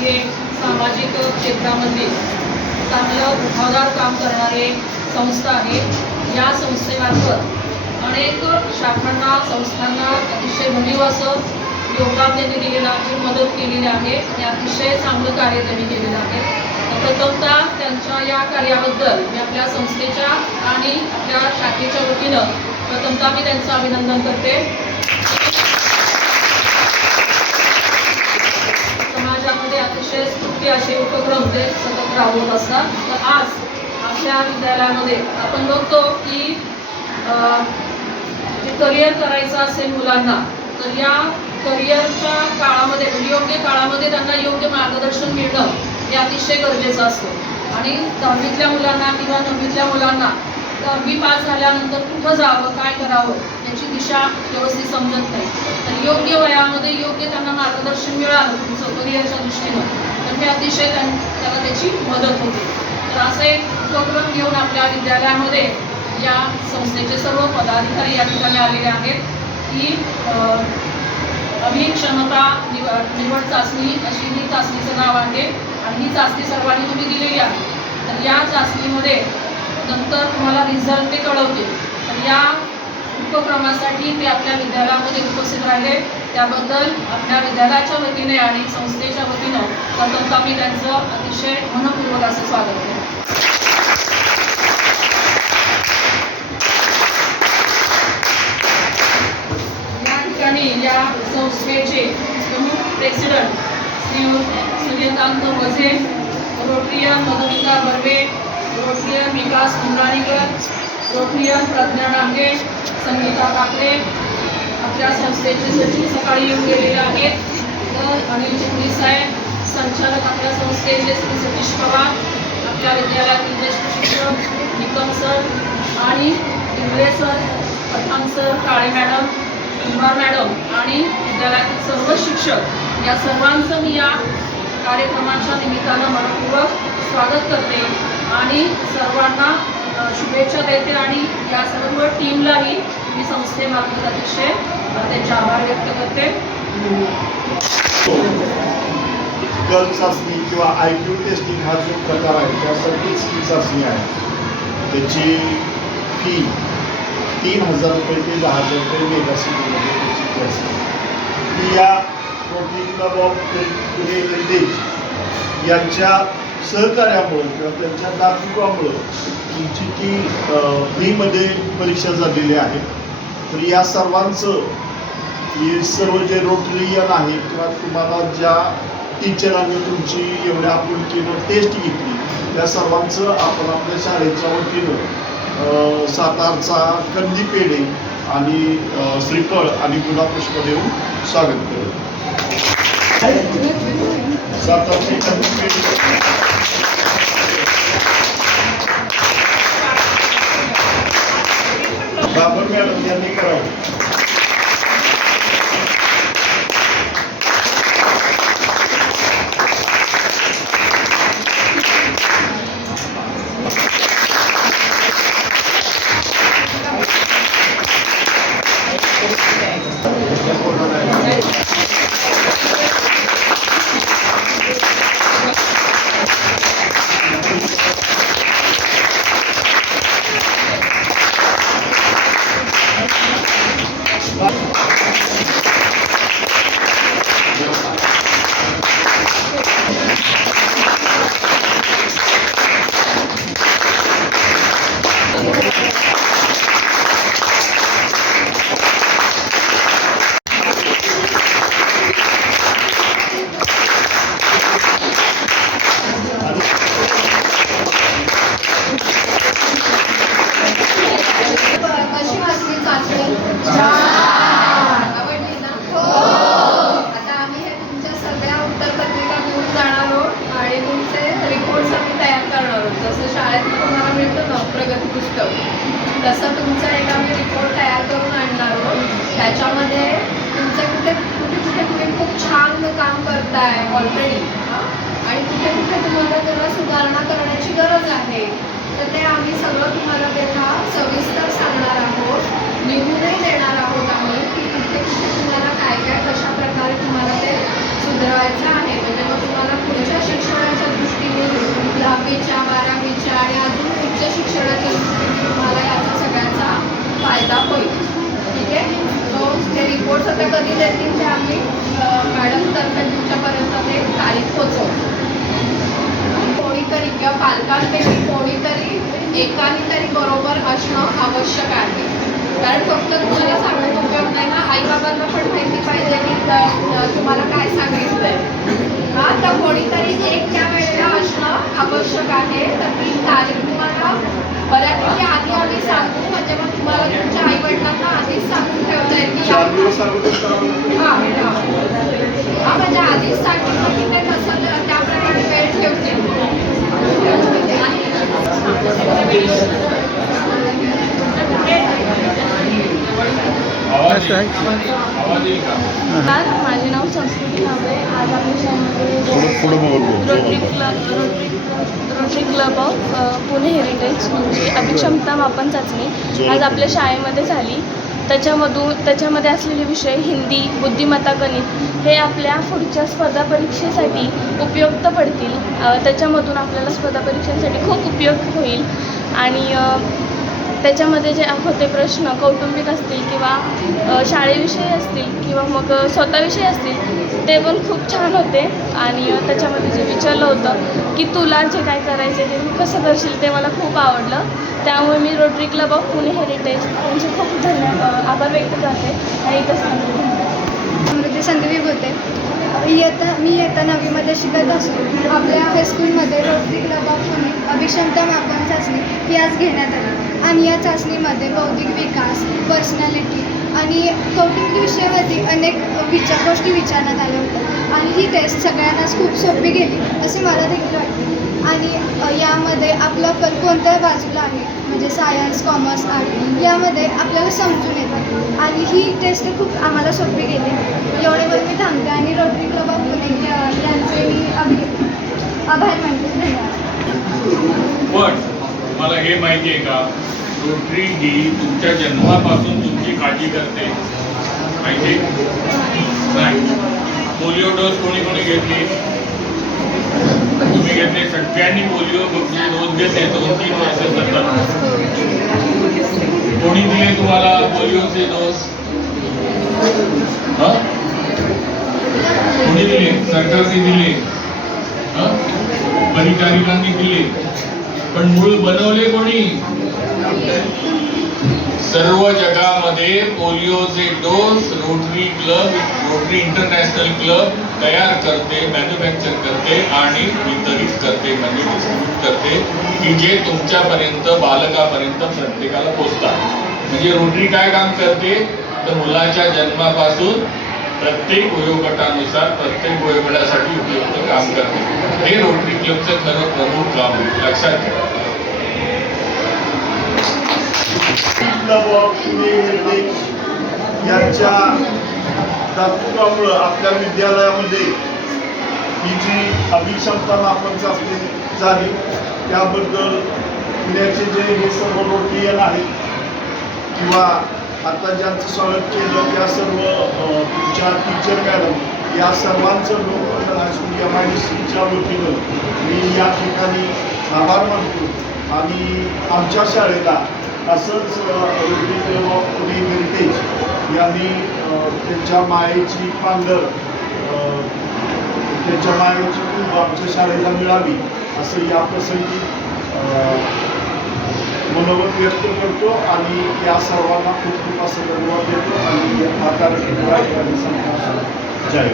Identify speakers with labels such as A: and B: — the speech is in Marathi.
A: हे सामाजिक क्षेत्रामध्ये चांगलं उठावदार काम करणारे संस्था आहे. या संस्थेमार्फत अनेक शाखांना संस्थांना अतिशय भरीव असं योगदान त्यांनी दिलेलं आहे मदत केलेली आहे आणि अतिशय चांगलं कार्य त्यांनी केलेलं आहे. प्रथमतः त्यांच्या या कार्याबद्दल मी आपल्या संस्थेच्या आणि आपल्या शाखेच्या वतीनं प्रथमतः मी त्यांचं अभिनंदन करते. अतिशय स्तुती असे उपक्रम ते सतत राबवत असतात. तर आज आपल्या विद्यालयामध्ये आपण बघतो की जे करिअर करायचं असेल मुलांना तर या करिअरच्या काळामध्ये म्हणजे योग्य काळामध्ये त्यांना योग्य मार्गदर्शन मिळणं हे अतिशय गरजेचं असतं. आणि दहावीतल्या मुलांना किंवा नववीतल्या मुलांना दहावी पास झाल्यानंतर कुठं जावं काय करावं याची दिशा व्यवस्थित समजत नाही. तर योग्य वयामध्ये योग्य त्यांना मार्गदर्शन मिळालं तुमचं करिअरच्या दृष्टीनं. म्हणजे हे अतिशय त्यां त्याला त्याची मदत होते. तर असं एक उपक्रम घेऊन आपल्या विद्यालयामध्ये या संस्थेचे सर्व पदाधिकारी या ठिकाणी आलेले आहेत. ही अभिक्षमता निवड निवड चाचणी अशी ही चाचणीचं नाव आहे आणि ही चाचणी सर्वांनी तुम्ही दिलेली आहे. तर या चाचणीमध्ये नंतर तुम्हाला रिझल्ट ते कळवते तर या उपक्रमासाठी ते आपल्या विद्यालयामध्ये उपस्थित राहिले. त्याबद्दल आपल्या विद्यालयाच्या वतीने आणि संस्थेच्या वतीनं प्रथमतः मी त्यांचं अतिशय मनपूर्वक असं स्वागत करते. या ठिकाणी या संस्थेचे प्रमुख president Shri Suryakant Vaze Rotarian Madhumita Barve Rotarian Vikas Umranikar Rotarian Pradnya Dange Sangeeta Kakade त्या संस्थेचे सचिव सकाळी येऊन गेलेले आहेत तर अनिल चिखली साहेब संचालक आपल्या संस्थेचे श्री सतीश पवार आपल्या विद्यालयातील ज्येष्ठ शिक्षक निकम सर आणि Ingale sir Pathan sir Kale madam Kumbhar madam आणि विद्यालयातील सर्व शिक्षक या सर्वांचं मी या कार्यक्रमाच्या निमित्तानं मनपूर्वक स्वागत करते आणि सर्वांना शुभेच्छा देते आणि या सर्व टीमलाही मी संस्थेमार्फत अतिशय त्यांचे आभार व्यक्त करते.
B: गल चाचणी किंवा आय क्यू टेस्टिंग हा जो प्रकार आहे त्यासाठी ही चाचणी आहे. त्याची फी तीन हजार रुपये ते दहा हजार रुपये मेगासिटीमध्ये त्याची फी असते ती या प्रोटीन क्लब ऑफ यांच्या सहकार्यामुळं किंवा त्यांच्या दाखिवामुळं तुमची ती फीमध्ये परीक्षा झालेली आहे. तर या सर्वांचं हे सर्व जे रोटरियन आहे किंवा तुम्हाला ज्या टीचरांनी तुमची एवढ्या आपुलकीनं टेस्ट घेतली त्या सर्वांचं आपण आपल्या शाळेच्या वतीनं सातारचा कंदी पेढे आणि श्रीफळ आणि गुलाबपुष्प देऊन स्वागत करू. सातारचे कंदी पेढे. बाबर मॅडम यांनी करावं
C: करताय ऑलरेडी आणि कुठे कुठे तुम्हाला जरा सुधारणा करण्याची गरज आहे तर ते आम्ही सगळं तुम्हाला तेव्हा सविस्तर सांगणार आहोत. लिहूनही देणार आहोत आम्ही की कुठे कुठे तुम्हाला काय काय कशा प्रकारे तुम्हाला ते सुधारायचं आहे. म्हणजे मग तुम्हाला पुढे असणं आवश्यक आहे. कारण फक्त तुम्हाला सांगून उपयोग नाही ना आईबाबांना पण माहिती पाहिजे की तुम्हाला काय सांगितलंय हा तर कोणीतरी एक त्या वेळेला असणं आवश्यक आहे. तर ती तारीख तुम्हाला बऱ्यापैकी आधी आधी सांगू म्हणजे मग तुम्हाला तुमच्या आई वडिलांना आधीच सांगून ठेवता येईल की. हा. हा. हा. म्हणजे आधीच सांगितलं की ते तसं त्याप्रमाणे वेळ ठेवतील
D: माझे नाव संस्कृती नावे. आज
B: बोल.
D: Rotary club Rotary Rotary club of Pune heritage म्हणजे अभिक्षमता मापन चाचणी. आज आपल्या शाळेमध्ये झाली. त्याच्यामधून त्याच्यामध्ये असलेले विषय हिंदी बुद्धिमत्ता गणित हे आपल्या पुढच्या स्पर्धा परीक्षेसाठी उपयुक्त पडतील. त्याच्यामधून आपल्याला स्पर्धा परीक्षांसाठी खूप उपयोग होईल. आणि त्याच्यामध्ये जे होते प्रश्न कौटुंबिक असतील किंवा शाळेविषयी असतील किंवा मग स्वतःविषयी असतील ते पण खूप छान होते. आणि त्याच्यामध्ये जे विचारलं होतं की तुला जे काय करायचं ते तू कसं करशील ते मला खूप आवडलं. त्यामुळे मी Rotary club of Pune heritage यांचे खूप धन्यवाद आभार व्यक्त करते. आणि तसं
E: समृद्धी संदीप होते. इयत्ता मी इयत्ता नवीमध्ये शिकत असतो. आपल्या हायस्कूलमध्ये रोटरी क्लब ऑफ पुणे अभिक्षमता मापन चाचणी ही आज घेण्यात आली. आणि या चाचणीमध्ये बौद्धिक विकास पर्सनॅलिटी आणि कौटुंबिक विषयावरती अनेक विचार गोष्टी विचारण्यात आल्या होत्या. आणि ही टेस्ट सगळ्यांनाच खूप सोपी गेली असे मला देखील वाटते आणि यामध्ये आपला पण कोणत्या बाजूला आहे म्हणजे सायन्स कॉमर्स आर्ट यामध्ये आपल्याला समजून येते. आणि ही टेस्ट खूप आम्हाला सोपी गेली. एवढेवर मी थांबते आणि रोटरी क्लब ऑफ पुणे यांचे मी अभि आभार मानते. धन्यवाद.
F: तुम्हाला हे माहिती आहे का? रोटरी ही तुमच्या जन्मापासून तुमची काळजी करते. माहिती नाही. पोलिओ डोस कोणी कोणी घेतली? तुम्ही घेतले सगळ्यांनी पोलिओ डोस घेतले. दोन तीन वर्ष सतत कोणी दिले तुम्हाला पोलिओचे डोस? कोणी दिले? सरकारने दिले. अधिकारिकांनी दिले. पण मूळ बनवले कोणी? सर्व जगामध्ये पोलिओचे dose Rotary club Rotary international club तयार करते मॅन्युफॅक्चर करते आणि वितरित करते म्हणजे डिस्ट्रीब्यूट करते की जे तुमच्यापर्यंत बालकापर्यंत प्रत्येकाला पोचतात. म्हणजे रोटरी काय काम करते? तर मुलाच्या जन्मापासून प्रत्येक वयोगटानुसार प्रत्येक वयोगटासाठी उपयुक्त काम करते. हे रोटरी क्लबचं खरं प्रमुख काम आहे लक्षात
B: घ्या यांच्या दातृत्वामुळं आपल्या विद्यालयामध्ये ही जी अभिक्षमता आपण चाचणी झाली त्याबद्दल पुण्याचे जे हे सर्व रोटरियन आहेत किंवा आता ज्यांचं स्वागत केलं त्या सर्व तुमच्या टीचर मॅडम या सर्वांचं लोकमत राजकीय एम आय डी सीच्या वतीनं मी या ठिकाणी आभार मानतो. आणि आमच्या शाळेला असंच रोटरी क्लब पुणे हेरिटेज यांनी त्यांच्या मायेची पांढर त्यांच्या मायेची खूप आमच्या शाळेला मिळावी असं या प्रसंगी मनोगत व्यक्त करतो आणि या सर्वांना खूप खूप असं धन्यवाद देतो. आणि हा कार्यक्रम জয়